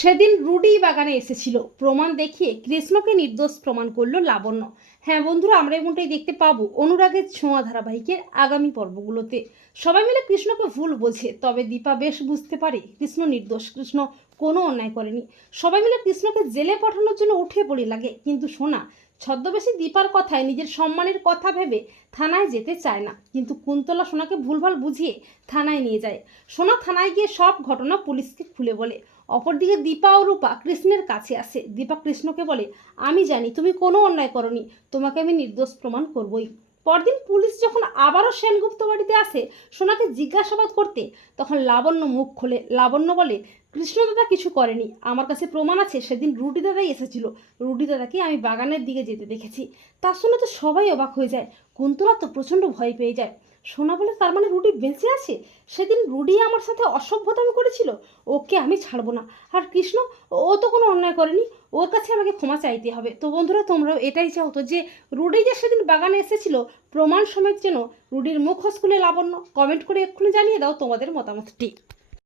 সেদিন রুডি বাগানে এসেছিল। প্রমাণ দেখিয়ে কৃষ্ণকে নির্দোষ প্রমাণ করল লাবণ্য। হ্যাঁ বন্ধুরা, আমরা এমনটাই দেখতে পাবো অনুরাগের ছোঁয়া ধারাবাহিকের আগামী পর্বগুলোতে। সবাই মিলে কৃষ্ণকে ভুল বোঝে, তবে দীপা বেশ বুঝতে পারে কৃষ্ণ নির্দোষ, কৃষ্ণ কোনো অন্যায় করেনি। সবাই মিলে কৃষ্ণকে জেলে পাঠানোর জন্য উঠে পড়ে লাগে, কিন্তু সোনা, ছদ্মবেশী দীপার কথায় নিজের সম্মানের কথা ভেবে থানায় যেতে চায় না, কিন্তু কুন্তলা সোনাকে ভুলভাল বুঝিয়ে থানায় নিয়ে যায়। সোনা থানায় গিয়ে সব ঘটনা পুলিশকে খুলে বলে। অপরদিকে দীপা ও রূপা কৃষ্ণের কাছে আসে। দীপা কৃষ্ণকে বলে, আমি জানি তুমি কোনো অন্যায় করনি, তোমাকে আমি নির্দোষ প্রমাণ করবই। পরদিন পুলিশ যখন আবারও সেনগুপ্ত বাড়িতে আসে সোনাকে জিজ্ঞাসাবাদ করতে, তখন লাবণ্য মুখ খোলে। লাবণ্য বলে কৃষ্ণদাদা কিছু করেনি। আমার কাছে প্রমাণ আছে, সেদিন রুটি দাদাই এসেছিল। রুটি দাদাকে আমি বাগানের দিকে যেতে দেখেছি। তা শুনে তো সবাই অবাক হয়ে যায়। কুন্তলা তো প্রচণ্ড ভয় পেয়ে যায়। সোনা বলে তার মানে রুডি বেঁচে আছে? সেদিন রুডি আমার সাথে অসভ্যতামি করেছিল। ওকে আমি ছাড়বো না। আর কৃষ্ণ, ও তো কোনো অন্যায় করেনি। ওর কাছে আমাকে ক্ষমা চাইতে হবে। তো বন্ধুরা, তোমরাও এটাই চাও তো যে রুডি যে সেদিন বাগানে এসেছিল, প্রমাণ সমেত যেন রুডির মুখ খুলে লাবণ্য। কমেন্ট করে এক্ষুনি জানিয়ে দাও তোমাদের মতামতটি।